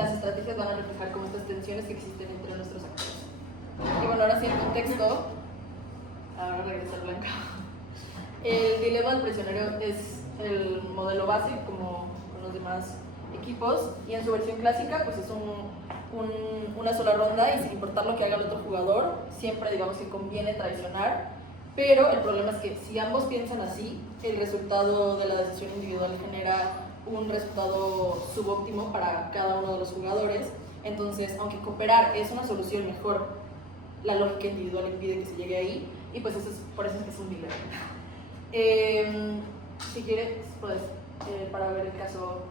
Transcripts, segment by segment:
las estrategias van a reflejar como estas tensiones que existen entre nuestros actores. Y bueno, ahora sí el contexto. Ahora regresar Blanca. El dilema del prisionero es el modelo base, como con los demás equipos, y en su versión clásica pues es una sola ronda, y sin importar lo que haga el otro jugador, siempre digamos que conviene traicionar, pero el problema es que si ambos piensan así, el resultado de la decisión individual genera un resultado subóptimo para cada uno de los jugadores. Entonces, aunque cooperar es una solución mejor, la lógica individual impide que se llegue ahí, y pues por eso es que es un dilema. Si quieres, pues, para ver el caso,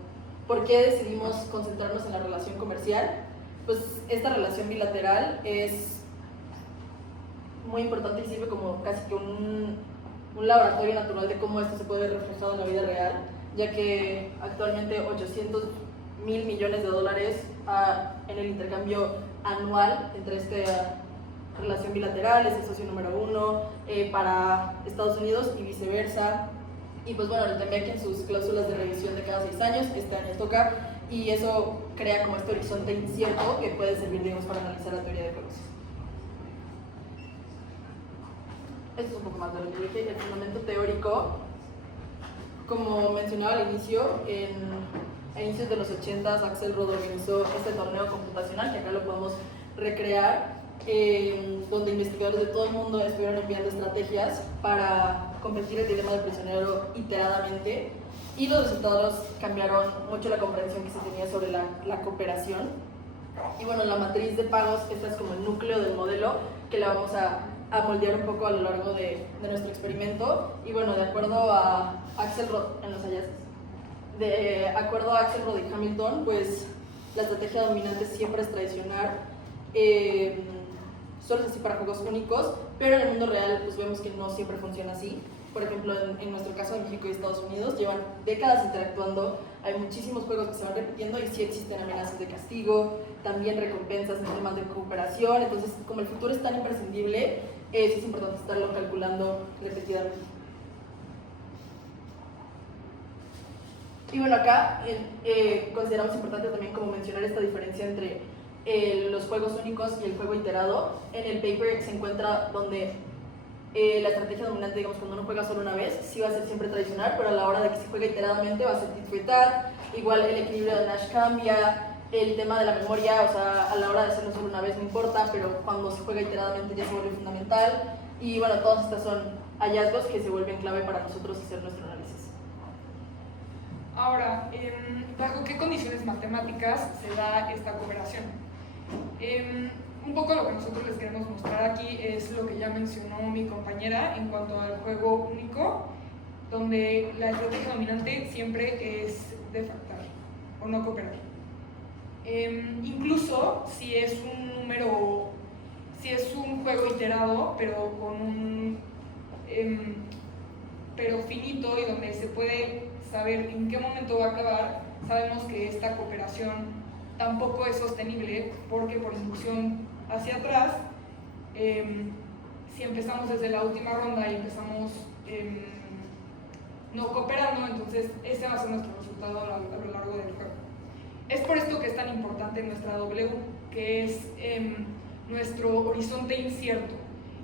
¿por qué decidimos concentrarnos en la relación comercial? Pues esta relación bilateral es muy importante y sirve como casi que un laboratorio natural de cómo esto se puede ver reflejado en la vida real, ya que actualmente 800.000 millones de dólares en el intercambio anual entre esta relación bilateral, es el socio número 1 para Estados Unidos y viceversa. Y pues bueno, el TMEC en sus cláusulas de revisión de cada 6 años, este año toca, y eso crea como este horizonte incierto que puede servir, digamos, para analizar la teoría de juegos. Esto es un poco más de lo que dije, el fundamento teórico. Como mencionaba al inicio, a inicios de los 80s Axelrod organizó este torneo computacional, que acá lo podemos recrear, donde investigadores de todo el mundo estuvieron enviando estrategias para competir el dilema del prisionero iteradamente, y los resultados cambiaron mucho la comprensión que se tenía sobre la cooperación. Y bueno, la matriz de pagos, esta es como el núcleo del modelo que la vamos a moldear un poco a lo largo de nuestro experimento. Y bueno, de acuerdo a Axelrod en los hallazgos, de acuerdo a Axelrod y Hamilton, pues la estrategia dominante siempre es traicionar. Solo es así para juegos únicos, pero en el mundo real pues vemos que no siempre funciona así. Por ejemplo, en nuestro caso de México y Estados Unidos, llevan décadas interactuando, hay muchísimos juegos que se van repitiendo y sí existen amenazas de castigo, también recompensas en temas de cooperación. Entonces, como el futuro es tan imprescindible, sí es importante estarlo calculando repetidamente. Y bueno, acá consideramos importante también como mencionar esta diferencia entre los juegos únicos y el juego iterado. En el paper se encuentra donde la estrategia dominante, digamos, cuando uno juega solo una vez, sí va a ser siempre tradicional, pero a la hora de que se juegue iteradamente va a ser tit for tat. Igual el equilibrio de Nash cambia, el tema de la memoria, o sea, a la hora de hacerlo solo una vez no importa, pero cuando se juega iteradamente ya se vuelve fundamental. Y bueno, todos estos son hallazgos que se vuelven clave para nosotros hacer nuestro análisis. Ahora, ¿bajo qué condiciones matemáticas se da esta cooperación? Un poco lo que nosotros les queremos mostrar aquí es lo que ya mencionó mi compañera en cuanto al juego único, donde la estrategia dominante siempre es defractar o no cooperar. Incluso si es un juego iterado, pero pero finito, y donde se puede saber en qué momento va a acabar, sabemos que esta cooperación tampoco es sostenible, porque por inducción hacia atrás, si empezamos desde la última ronda y empezamos no cooperando, entonces ese va a ser nuestro resultado a lo largo del juego. Es por esto que es tan importante nuestra W, que es nuestro horizonte incierto,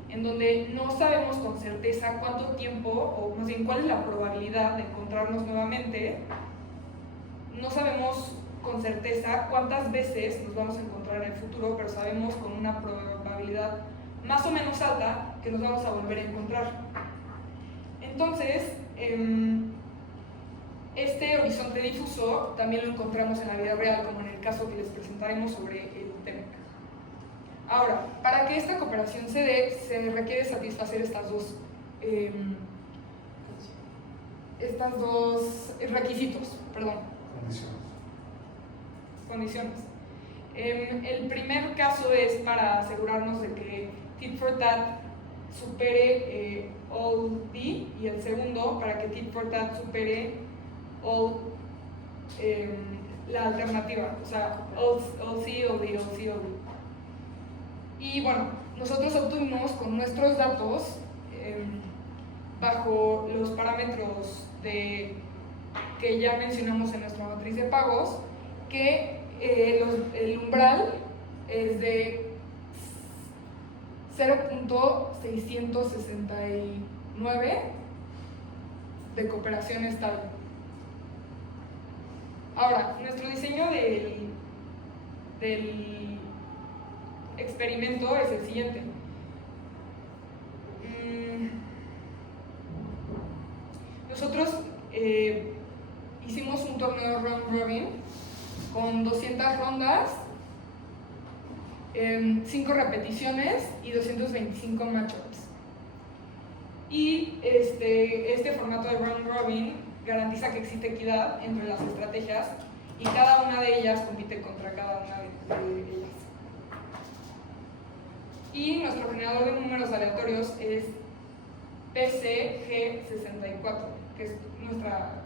en donde no sabemos con certeza cuánto tiempo, o más bien cuál es la probabilidad de encontrarnos nuevamente. No sabemos con certeza cuántas veces nos vamos a encontrar en el futuro, pero sabemos con una probabilidad más o menos alta que nos vamos a volver a encontrar. Entonces, este horizonte difuso también lo encontramos en la vida real, como en el caso que les presentaremos sobre el TMEC. Ahora, para que esta cooperación se dé, se requiere satisfacer estas dos requisitos, condiciones. El primer caso es para asegurarnos de que tit for tat supere all B, y el segundo para que tit for tat supere all la alternativa, o sea, all C, all D, all C, all D. Y bueno, nosotros obtuvimos con nuestros datos, bajo los parámetros que ya mencionamos en nuestra matriz de pagos, que el umbral es de 0.669 de cooperación estable. Ahora, nuestro diseño del experimento es el siguiente. Nosotros hicimos un torneo round robin con 200 rondas, 5 repeticiones y 225 matchups. Y este formato de round robin garantiza que existe equidad entre las estrategias y cada una de ellas compite contra cada una de ellas. Y nuestro generador de números aleatorios es PCG64, que es nuestra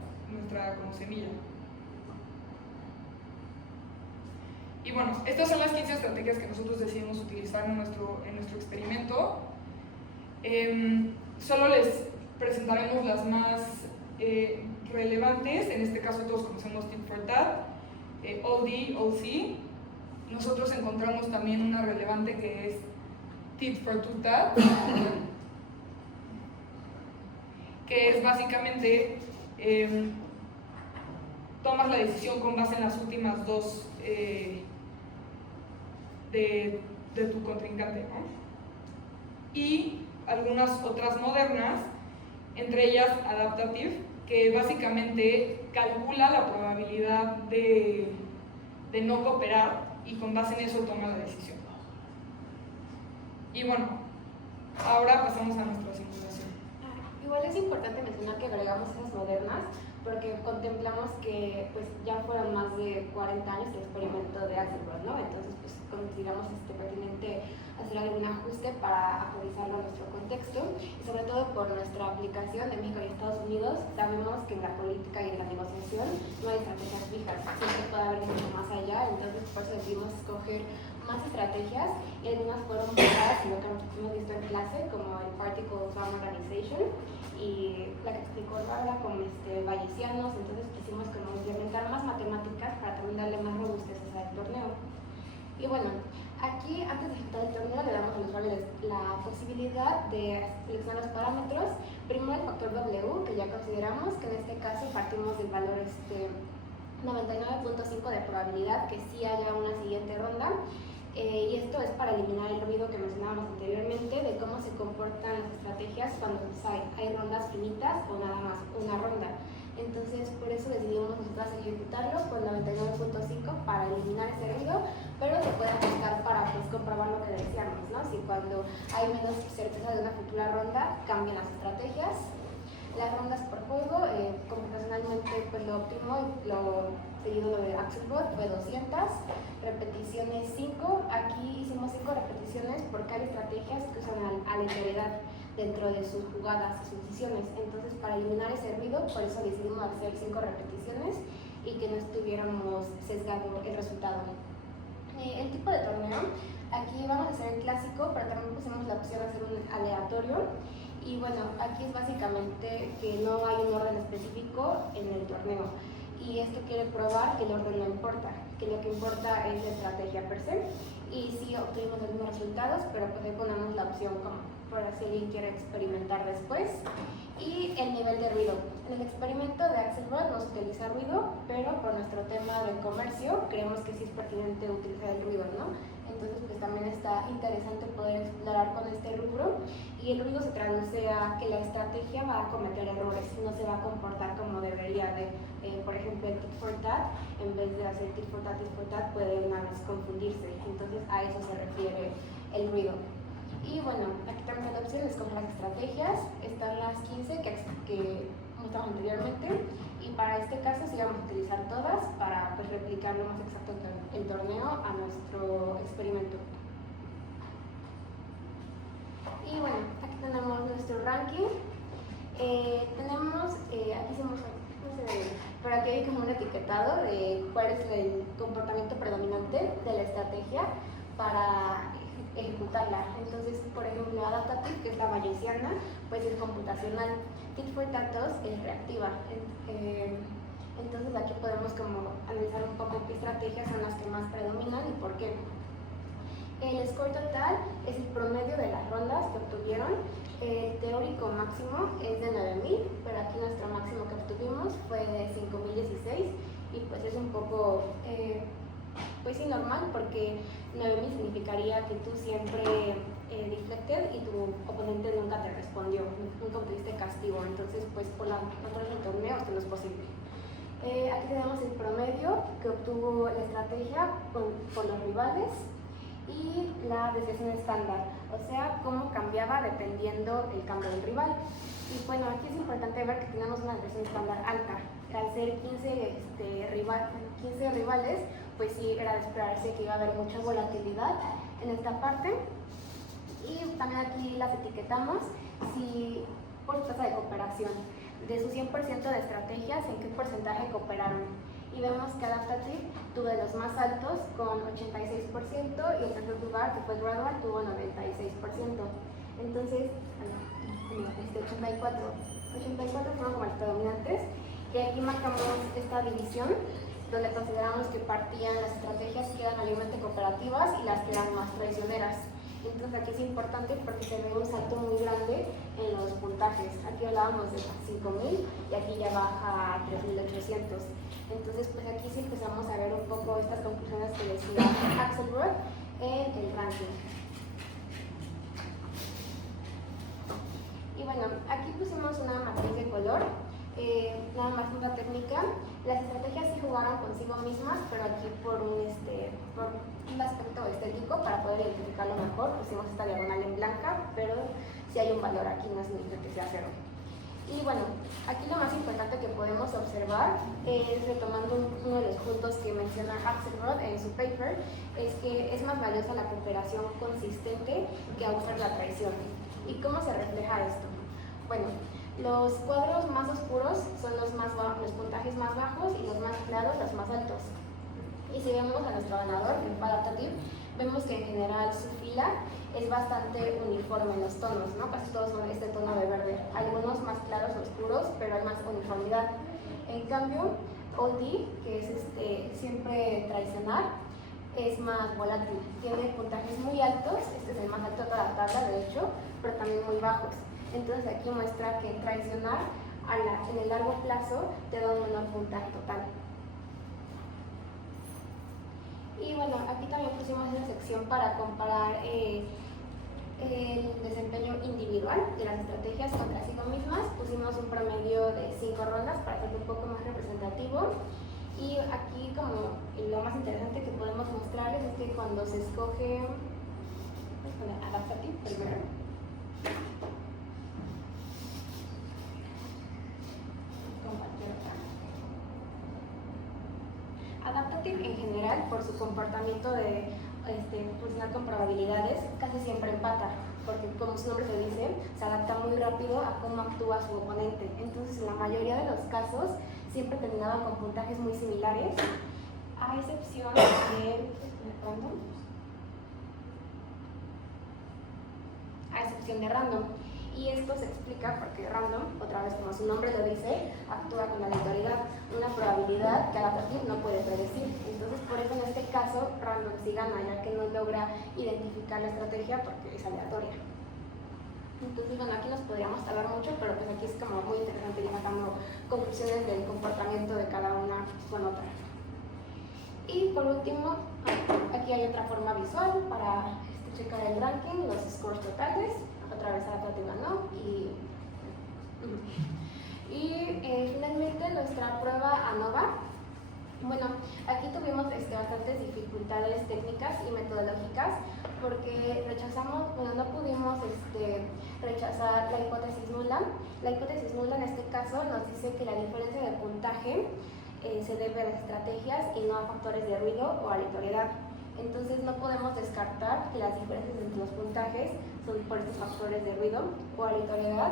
como semilla. Y bueno, estas son las 15 estrategias que nosotros decidimos utilizar en nuestro experimento. Solo les presentaremos las más relevantes. En este caso todos conocemos Tit for Tat, OD, OC. Nosotros encontramos también una relevante que es Tit for Tat, que es básicamente tomas la decisión con base en las últimas dos de tu contrincante, ¿no? Y algunas otras modernas, entre ellas Adaptative, que básicamente calcula la probabilidad de no cooperar y con base en eso toma la decisión. Y bueno, ahora pasamos a nuestra simulación. Igual es importante mencionar que agregamos esas modernas porque contemplamos que pues, ya fueron más de 40 años el experimento de Axelrod, ¿no? Entonces pues, consideramos pertinente hacer algún ajuste para actualizarlo a nuestro contexto y sobre todo por nuestra aplicación en México y Estados Unidos. Sabemos que en la política y en la negociación no hay estrategias fijas, siempre puede haber mucho más allá, entonces por eso decidimos escoger más estrategias y algunas fueron basadas en lo que hemos visto en clase como el Particle Farm Organization y la que explicó Bárbara con bayesianos. Entonces quisimos como implementar más matemáticas para también darle más robustez al torneo. Y bueno, aquí antes de ejecutar el torneo le damos al usuario la posibilidad de seleccionar los parámetros. Primero el factor W, que ya consideramos que en este caso partimos del valor 99.5 de probabilidad que sí haya una siguiente ronda. Y esto es para eliminar el ruido que mencionábamos anteriormente de cómo se comportan las estrategias cuando hay rondas finitas o nada más una ronda. Entonces por eso decidimos nosotros ejecutarlo con 99.5 para eliminar ese ruido, pero se puede ajustar para pues, comprobar lo que decíamos, ¿no? Si cuando hay menos certeza de una futura ronda cambian las estrategias. Las rondas por juego, computacionalmente pues lo óptimo, lo seguido de Axelrod fue 200, repeticiones 5, aquí hicimos 5 repeticiones porque hay estrategias que usan aleatoriedad dentro de sus jugadas, sus decisiones, entonces para eliminar ese ruido, por eso decidimos hacer 5 repeticiones y que no estuviéramos sesgando el resultado. El tipo de torneo, aquí vamos a hacer el clásico, pero también pusimos la opción de hacer un aleatorio. Y bueno, aquí es básicamente que no hay un orden específico en el torneo. Y esto quiere probar que el orden no importa, que lo que importa es la estrategia per se. Y sí obtuvimos los mismos resultados, pero pues ahí ponemos la opción como para si alguien quiere experimentar después. Y el nivel de ruido. En el experimento de Axelrod no se utiliza ruido, pero por nuestro tema de comercio creemos que sí es pertinente utilizar el ruido, ¿no? Entonces pues también está interesante poder explorar con este rubro y el ruido se traduce a que la estrategia va a cometer errores, no se va a comportar como debería de, por ejemplo el tit for tat, en vez de hacer tit for tat puede una vez confundirse, entonces a eso se refiere el ruido. Y bueno, aquí también la opción es como las estrategias, están las 15 que mostramos anteriormente y para este caso sí vamos a utilizar todas para pues, replicar lo más exacto el torneo a nuestro experimento. Y bueno, aquí tenemos nuestro ranking. Aquí hicimos, no sé, por aquí hay como un etiquetado de cuál es el comportamiento predominante de la estrategia para ejecutarla. Entonces, por ejemplo, Adaptative, que es la bayesiana, pues es computacional. Tit for Tat 2 es reactiva. Entonces aquí podemos como analizar un poco qué estrategias son las que más predominan y por qué. El score total es el promedio de las rondas que obtuvieron. El teórico máximo es de 9000, pero aquí nuestro máximo que obtuvimos fue de 5016 y pues es un poco pues sí, normal, porque 9000 significaría que tú siempre deflected y tu oponente nunca te respondió, nunca obtuviste castigo. Entonces pues por la naturaleza del torneo esto no es posible. Aquí tenemos el promedio que obtuvo la estrategia por los rivales y la desviación estándar, o sea, cómo cambiaba dependiendo el cambio del rival. Y bueno, aquí es importante ver que tenemos una desviación estándar alta. Al ser 15 rivales, pues sí, era de esperarse que iba a haber mucha volatilidad en esta parte. Y también aquí las etiquetamos por su tasa de cooperación. De su 100% de estrategias, ¿en qué porcentaje cooperaron? Y vemos que Adaptative tuvo de los más altos con 86% y el tercer lugar, que fue Gradual, tuvo 96%. Entonces, 84 fueron como los predominantes. Y aquí marcamos esta división donde consideramos que partían las estrategias que eran mayormente cooperativas y las que eran más traicioneras. Entonces aquí es importante porque se ve un salto muy grande en los puntajes. Aquí hablábamos de 5000 y aquí ya baja a 3800. Entonces pues aquí sí empezamos a ver un poco estas conclusiones que decía Axelrod en el ranking. Y bueno, aquí pusimos una matriz de color, nada más una técnica. Las estrategias sí jugaron consigo mismas, pero aquí por un aspecto estético, para poder identificarlo mejor, pusimos esta diagonal en blanca, pero si hay un valor aquí, no significa que sea cero. Y bueno, aquí lo más importante que podemos observar es, retomando uno de los puntos que menciona Axelrod en su paper, es que es más valiosa la cooperación consistente que usar la traición. ¿Y cómo se refleja esto? Bueno, los cuadros más oscuros son los puntajes más bajos y los más claros los más altos. Y si vemos a nuestro ganador, el Adaptative, vemos que en general su fila es bastante uniforme en los tonos, ¿no? Casi todos son este tono de verde. Algunos más claros o oscuros, pero hay más uniformidad. En cambio, Oldie, que es siempre traicionar, es más volátil. Tiene puntajes muy altos, este es el más alto de la tabla, de hecho, pero también muy bajos. Entonces aquí muestra que traicionar en el largo plazo te da un menor puntaje total. Y bueno, aquí también pusimos una sección para comparar el desempeño individual de las estrategias contra sí mismas. Pusimos un promedio de 5 rondas para hacerlo un poco más representativo. Y aquí como lo más interesante que podemos mostrarles es que cuando se escoge Adaptative primero, Adaptative en general, por su comportamiento de funcionar con probabilidades, casi siempre empata, porque como su nombre te dice, se adapta muy rápido a cómo actúa su oponente. Entonces, en la mayoría de los casos, siempre terminaban con puntajes muy similares, a excepción de Random. Y esto se explica porque Random, otra vez como su nombre lo dice, actúa con aleatoriedad, una probabilidad que Adaptative no puede predecir. Entonces, por eso en este caso, Random sí gana, ya que no logra identificar la estrategia porque es aleatoria. Entonces, bueno, aquí nos podríamos hablar mucho, pero pues aquí es como muy interesante ir sacando conclusiones del comportamiento de cada una con otra. Y por último, aquí hay otra forma visual para checar el ranking, los scores totales. Otra vez Adaptative ganó y finalmente nuestra prueba ANOVA. Bueno, aquí tuvimos bastantes dificultades técnicas y metodológicas porque no pudimos rechazar la hipótesis nula. La hipótesis nula en este caso nos dice que la diferencia de puntaje se debe a las estrategias y no a factores de ruido o aleatoriedad. Entonces no podemos descartar que las diferencias entre los puntajes son por estos factores de ruido o aleatoriedad,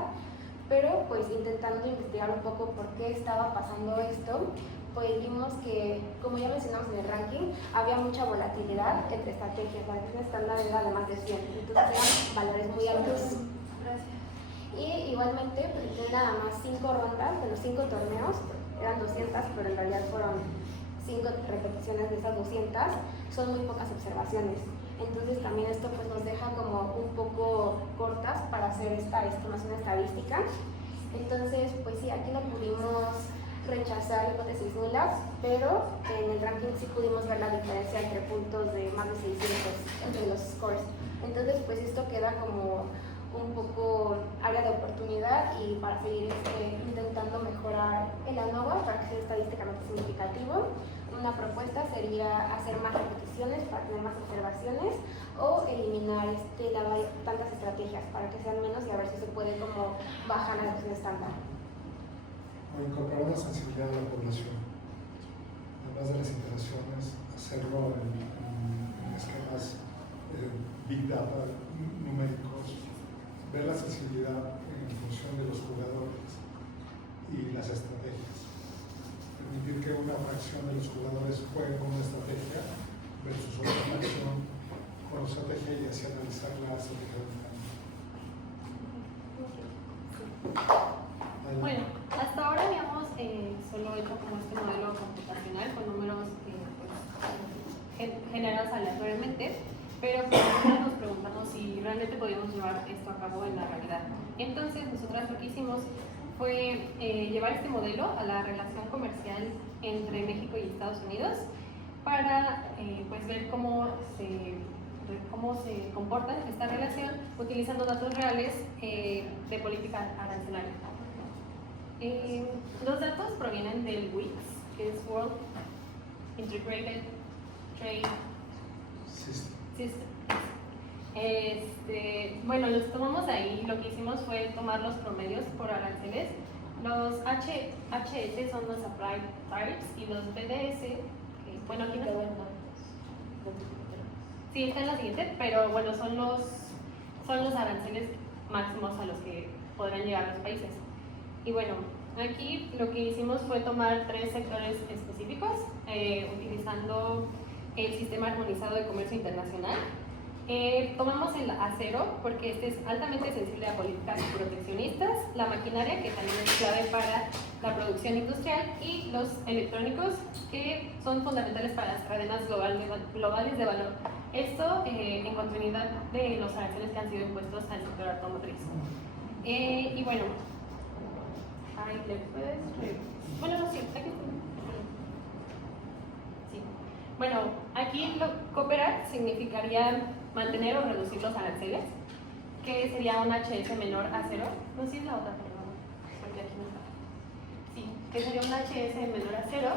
pero pues intentando investigar un poco por qué estaba pasando esto, pues vimos que, como ya mencionamos en el ranking, había mucha volatilidad entre estrategias. La definición estándar era de más de 100, entonces eran valores muy altos. Gracias. Y igualmente, pues tiene nada más 5 rondas de los 5 torneos, eran 200, pero en realidad fueron 5 repeticiones de esas 200, son muy pocas observaciones. Entonces también esto pues nos deja como un poco cortas para hacer esta estimación estadística. Entonces pues sí, aquí no pudimos rechazar hipótesis nulas, pero en el ranking sí pudimos ver la diferencia entre puntos de más de 600 entre los scores. Entonces pues esto queda como un poco área de oportunidad y para seguir intentando mejorar el ANOVA para que sea estadísticamente significativo. Una propuesta sería hacer más repeticiones para tener más observaciones o eliminar tantas estrategias para que sean menos y a ver si se puede como bajar la versión estándar. O incorporar la sensibilidad de la población, además de las interacciones, hacerlo en esquemas big data numéricos, ver la sensibilidad en función de los jugadores y las estrategias. Permitir que una fracción de los jugadores juegue con una estrategia versus otra fracción con la estrategia y así analizar la estrategia del campo. Bueno, hasta ahora habíamos solo hecho como este modelo computacional con números generados aleatoriamente, pero pues, nosotros nos preguntamos si realmente podíamos llevar esto a cabo en la realidad. Entonces, nosotras lo que hicimos fue llevar este modelo a la relación comercial entre México y Estados Unidos para pues, ver cómo se comporta esta relación utilizando datos reales de política arancelaria. Los datos provienen del WIX, que es World Integrated Trade System. Bueno, los tomamos ahí, lo que hicimos fue tomar los promedios por aranceles. Los HS son los Applied Tariffs y los BDS, que, bueno, aquí no. Sí, está en la siguiente, pero bueno, son los aranceles máximos a los que podrán llegar los países. Y bueno, aquí lo que hicimos fue tomar 3 sectores específicos, utilizando el Sistema Armonizado de Comercio Internacional. Tomamos el acero porque este es altamente sensible a políticas proteccionistas, la maquinaria, que también es clave para la producción industrial, y los electrónicos, que son fundamentales para las cadenas globales de valor. Esto en continuidad de los aranceles que han sido impuestos al sector automotriz. Y bueno, bueno, no, sí, aquí está. Sí. Bueno, aquí cooperar significaría mantener o reducir los aranceles, que sería un HS menor a 0. No sé si es la otra, perdón, porque aquí no está. Sí, que sería un HS menor a 0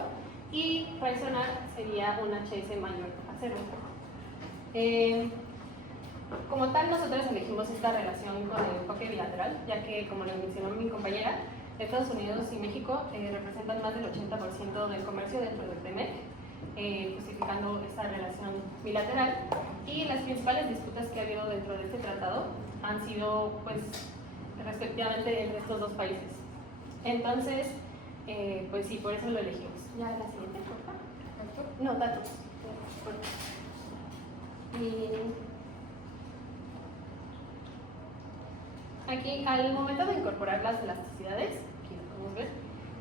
y traicionar sería un HS mayor a 0. Como tal, nosotros elegimos esta relación con el enfoque bilateral, ya que, como lo mencionó mi compañera, Estados Unidos y México representan más del 80% del comercio dentro del TEMEC, justificando esta relación bilateral. Y las principales disputas que ha habido dentro de este tratado han sido, pues, respectivamente entre estos dos países. Entonces, pues sí, por eso lo elegimos. Ya la siguiente, por favor. No, datos. Aquí, al momento de incorporar las elasticidades, aquí lo podemos ver,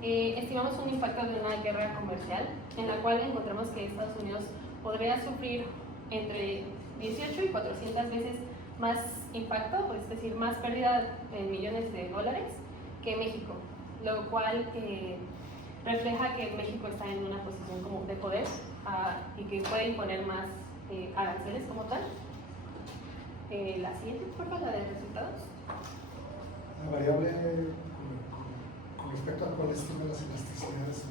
estimamos un impacto de una guerra comercial en la cual encontramos que Estados Unidos podría sufrir entre 18 y 400 veces más impacto, es decir, más pérdida en millones de dólares que México, lo cual refleja que México está en una posición como de poder y que puede imponer más aranceles como tal. La siguiente, por favor, la de resultados. La variable con respecto a cuál estima las elasticidades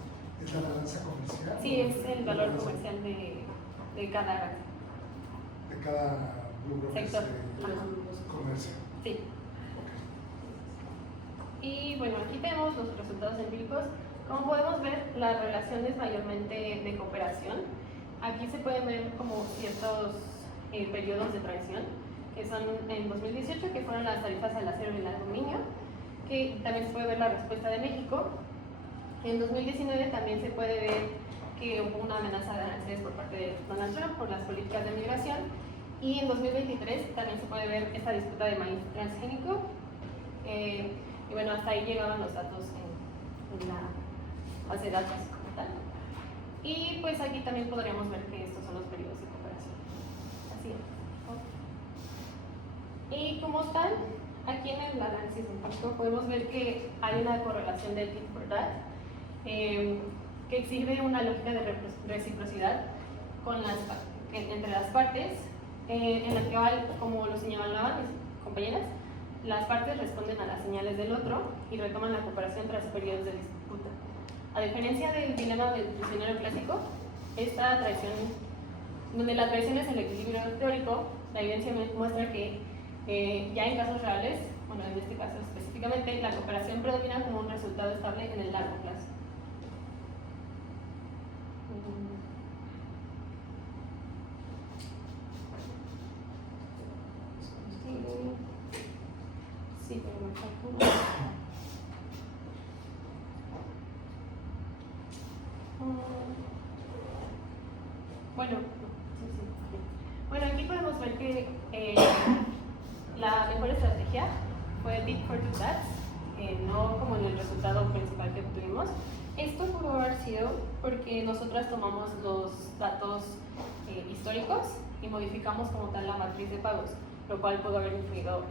es la balanza comercial. Sí, es el valor comercial de cada arancel. De cada rubro Sector. Comercio. Sí. Okay. Y bueno, aquí tenemos los resultados empíricos. Como podemos ver, la relación es mayormente de cooperación. Aquí se pueden ver como ciertos periodos de transición, que son en 2018, que fueron las tarifas al acero y el aluminio, que también se puede ver la respuesta de México. En 2019 también se puede ver que hubo una amenaza de aranceles por parte de Donald Trump por las políticas de migración, y en 2023 también se puede ver esta disputa de maíz transgénico, y bueno, hasta ahí llegaban los datos en base de datos como tal. Y pues aquí también podríamos ver que estos son los periodos de cooperación. Así es. Y como tal, aquí en el análisis de impacto podemos ver que hay una correlación del tit for tat, que exhibe una lógica de reciprocidad con entre las partes, en la cual, como lo señalaban mis compañeras, las partes responden a las señales del otro y retoman la cooperación tras periodos de disputa. A diferencia del dilema del prisionero clásico, esta traición, donde la traición es el equilibrio teórico, la evidencia muestra que ya en casos reales, bueno, en este caso específicamente, la cooperación predomina como un resultado estable en el largo plazo. Sí, pero me falta uno. Bueno, bueno, aquí podemos ver que la mejor estrategia fue tit for tat, no como en el resultado principal que obtuvimos. Esto pudo haber sido porque nosotras tomamos los datos históricos y modificamos como tal la matriz de pagos, lo cual pudo haber influido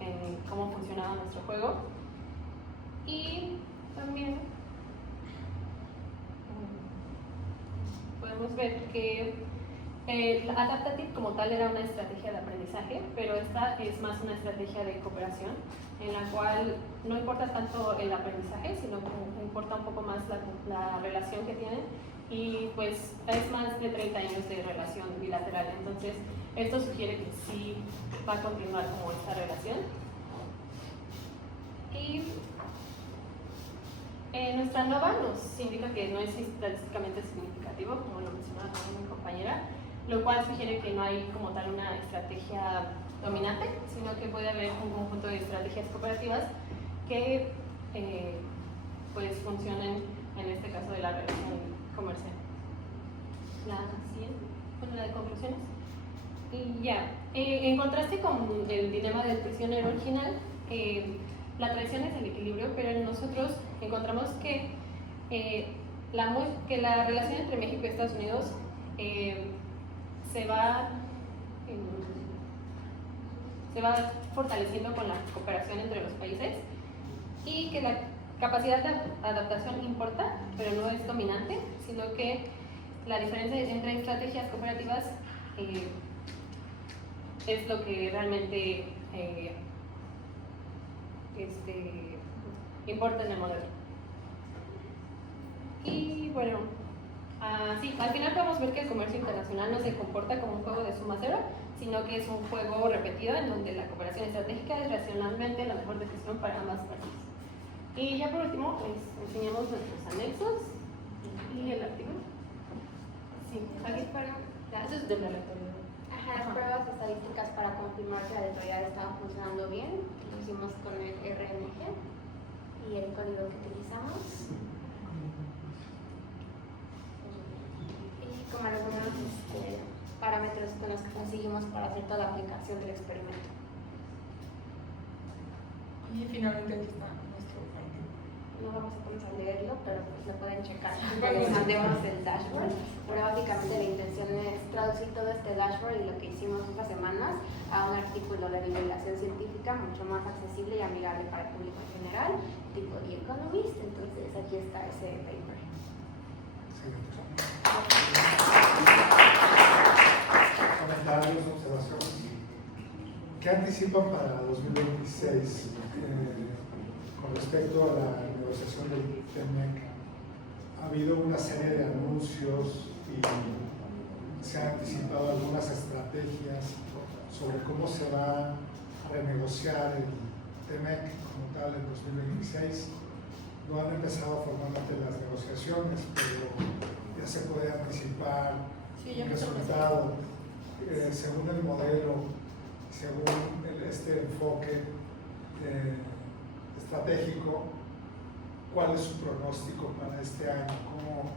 en cómo funcionaba nuestro juego. Y también podemos ver que Adaptative como tal era una estrategia de aprendizaje, pero esta es más una estrategia de cooperación, en la cual no importa tanto el aprendizaje, sino que importa un poco más la relación que tienen, y pues es más de 30 años de relación bilateral, entonces esto sugiere que sí va a continuar como esta relación. Y nuestra NOVA nos indica que no es estadísticamente significativo, como lo mencionaba también mi compañera, lo cual sugiere que no hay como tal una estrategia dominante, sino que puede haber un conjunto de estrategias cooperativas que pues funcionen en este caso de la relación comercial. La siguiente, bueno, la de conclusiones. Y ya, en contraste con el dilema del prisionero original, la traición es el equilibrio, pero nosotros encontramos que la relación entre México y Estados Unidos se va fortaleciendo con la cooperación entre los países, y que la capacidad de adaptación importa, pero no es dominante, sino que la diferencia entre estrategias cooperativas es lo que realmente importa en el modelo. Y bueno, sí, al final podemos ver que el comercio internacional no se comporta como un juego de suma cero, sino que es un juego repetido en donde la cooperación estratégica es racionalmente la mejor decisión para ambas partes. Y ya por último, les enseñamos nuestros anexos y el artículo. Sí, aquí para eso es de la lectura. Ajá, las pruebas estadísticas para confirmar que la editorial estaba funcionando bien, lo hicimos con el RNG y el código que utilizamos. Como algunos parámetros con los que conseguimos para hacer toda la aplicación del experimento. Y finalmente aquí está nuestro artículo. No vamos a ponernos a leerlo, pero pues lo pueden checar. Les mandemos el dashboard, pero básicamente la intención es traducir todo este dashboard y lo que hicimos estas semanas a un artículo de divulgación científica mucho más accesible y amigable para el público en general, tipo The Economist. Entonces aquí está ese paper. Comentarios, observaciones. ¿Qué anticipan para 2026 con respecto a la negociación del TEMEC? Ha habido una serie de anuncios y se han anticipado algunas estrategias sobre cómo se va a renegociar el TEMEC como tal en 2026. No han empezado formalmente las negociaciones, pero ya se puede anticipar el resultado según el modelo, según este enfoque estratégico. ¿Cuál es su pronóstico para este año? ¿Cómo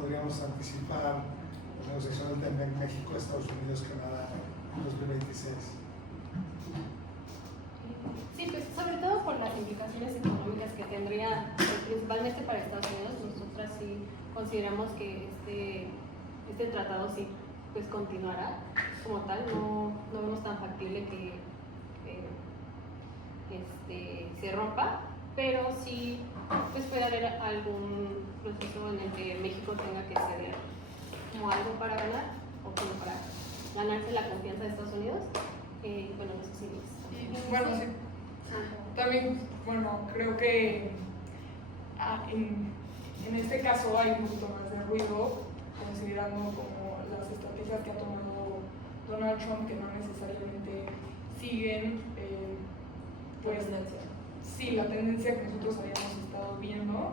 podríamos anticipar la negociación del TEMEC México, Estados Unidos, Canadá en 2026? Sí, pues sobre todo por las implicaciones económicas que tendría, principalmente para Estados Unidos. Nosotras sí consideramos que este tratado sí pues continuará como tal, no vemos tan factible que se rompa, pero sí pues puede haber algún proceso en el que México tenga que ceder como algo para ganar o como para ganarse la confianza de Estados Unidos. Bueno, no sé si Bueno, sí. También, bueno, creo que en este caso hay un poquito más de ruido, considerando como las estrategias que ha tomado Donald Trump, que no necesariamente siguen, pues, sí, la tendencia que nosotros habíamos estado viendo.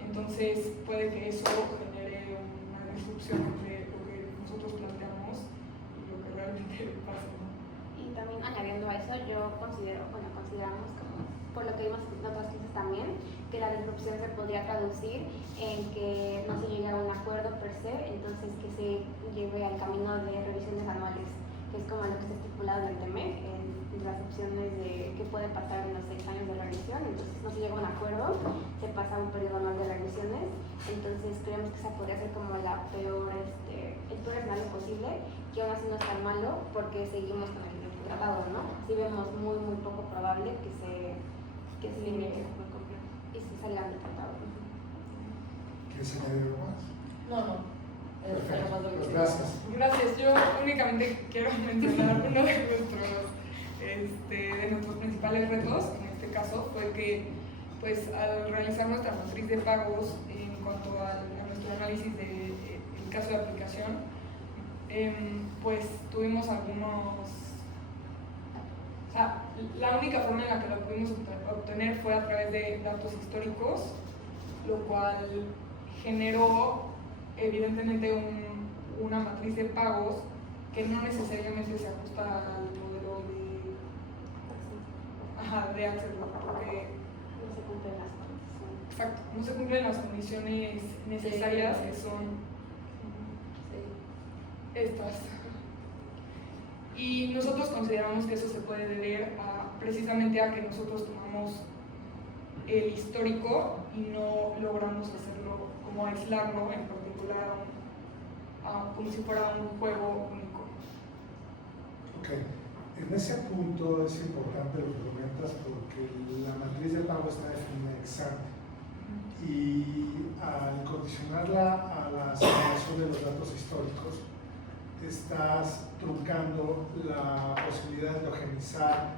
Entonces, puede que eso genere una disrupción entre lo que nosotros planteamos y lo que realmente pasa, ¿no? Y también añadiendo a eso, consideramos como, por lo que vimos en otras clases también, que la disrupción se podría traducir en que no se llegue a un acuerdo per se, entonces que se lleve al camino de revisiones anuales, que es como lo que está estipulado en el TEMEC, en las opciones de qué puede pasar en los 6 años de revisión. Entonces no se llega a un acuerdo, se pasa a un periodo anual de revisiones. Entonces creemos que esa podría ser como el peor escenario posible, que aún así no es tan malo porque seguimos con el tratado, ¿no? Sí vemos muy poco probable que se limite y se salgan del tratado. ¿Quieres añadir algo más? No. Perfecto, pues gracias. Gracias. Yo únicamente quiero mencionar uno de nuestros principales retos, en este caso, fue que pues, al realizar nuestra matriz de pagos en cuanto a nuestro análisis del caso de aplicación, pues tuvimos algunos... O sea, la única forma en la que lo pudimos obtener fue a través de datos históricos, lo cual generó evidentemente una matriz de pagos que no necesariamente se ajusta al modelo de Access, porque No se cumplen las condiciones. exacto, no se cumplen las condiciones necesarias, que son estas. Y nosotros consideramos que eso se puede deber precisamente a que nosotros tomamos el histórico y no logramos hacerlo, como aislarlo en particular como si fuera un juego único. Ok, en ese punto es importante lo que comentas porque la matriz de pago está definida ex ante y al condicionarla a la asignación de los datos históricos estás truncando la posibilidad de homogeneizar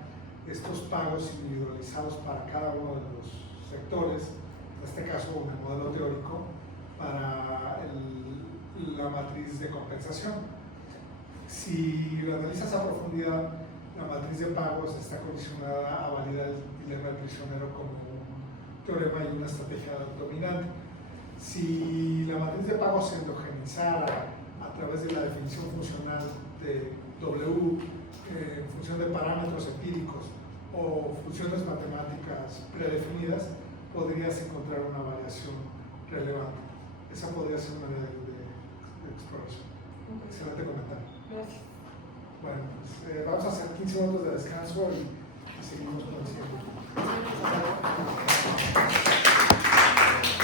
estos pagos individualizados para cada uno de los sectores, en este caso en el modelo teórico, para la matriz de compensación. Si lo analizas a profundidad, la matriz de pagos está condicionada a validar el dilema del prisionero como un teorema y una estrategia dominante. Si la matriz de pagos se endogenizara a través de la definición funcional de W en función de parámetros empíricos o funciones matemáticas predefinidas, podrías encontrar una variación relevante. Esa podría ser una área de exploración. Excelente comentario. Gracias. Bueno, pues, vamos a hacer 15 minutos de descanso y seguimos con el siguiente.